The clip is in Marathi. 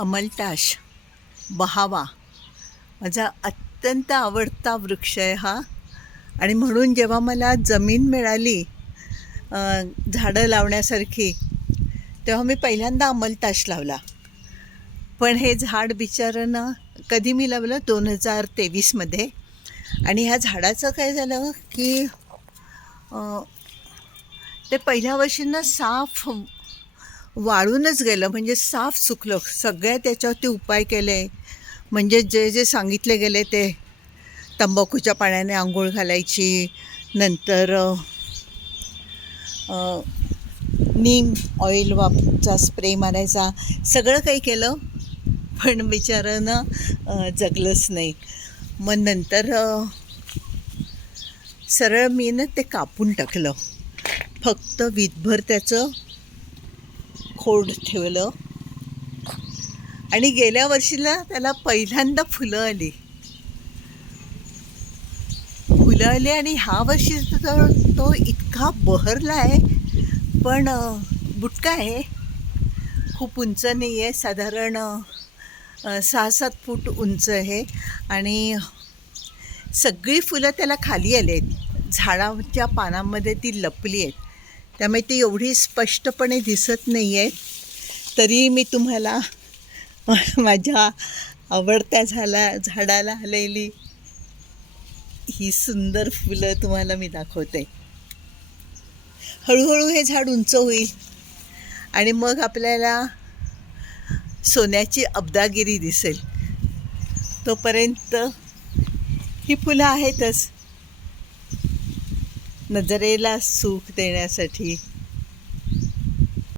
अमलताष बहावा माझा अत्यंत आवडता वृक्ष आहे हा. आणि म्हणून जेव्हा मला जमीन मिळाली झाडं लावण्यासारखी, तेव्हा मी पहिल्यांदा अमलताष लावला. पण हे झाड बिचारं ना, कधी मी लावलं 2023मध्ये. आणि ह्या झाडाचं काय झालं की ते पहिल्या वर्षी ना साफ वाळूनच गेलं, म्हणजे साफ सुकलं. सगळ्या त्याच्यावरती उपाय केले, म्हणजे जे जे सांगितले गेले ते. तंबाखूच्या पाण्याने आंघोळ घालायची, नंतर नीम ऑइल चा स्प्रे मारायचा, सगळं काही केलं. पण बिचारानं जगलंच नाही. मग नंतर सरळ मी ना ते कापून टाकलं. फक्त वीतभर त्याचं खोड ठेवलं. आणि गेल्या वर्षीला त्याला पहिल्यांदा फुलं आली. आणि ह्या वर्षी तर तो इतका बहरला आहे. पण बुटका आहे, खूप उंच नाही आहे, साधारण 6-7 फूट उंच आहे. आणि सगळी फुलं त्याला खाली आली आहेत, झाडाच्या पानांमध्ये ती लपली आहेत. त्यामुळे ती एवढी स्पष्टपणे दिसत नाही आहेत. तरी मी तुम्हाला माझ्या आवडत्या झाडाला आलेली ही सुंदर फुलं तुम्हाला मी दाखवते. हळूहळू हे झाड उंच होईल आणि मग आपल्याला सोन्याची अब्दागिरी दिसेल. तोपर्यंत ही फुलं आहेतच नजरेला सुख देण्यासाठी.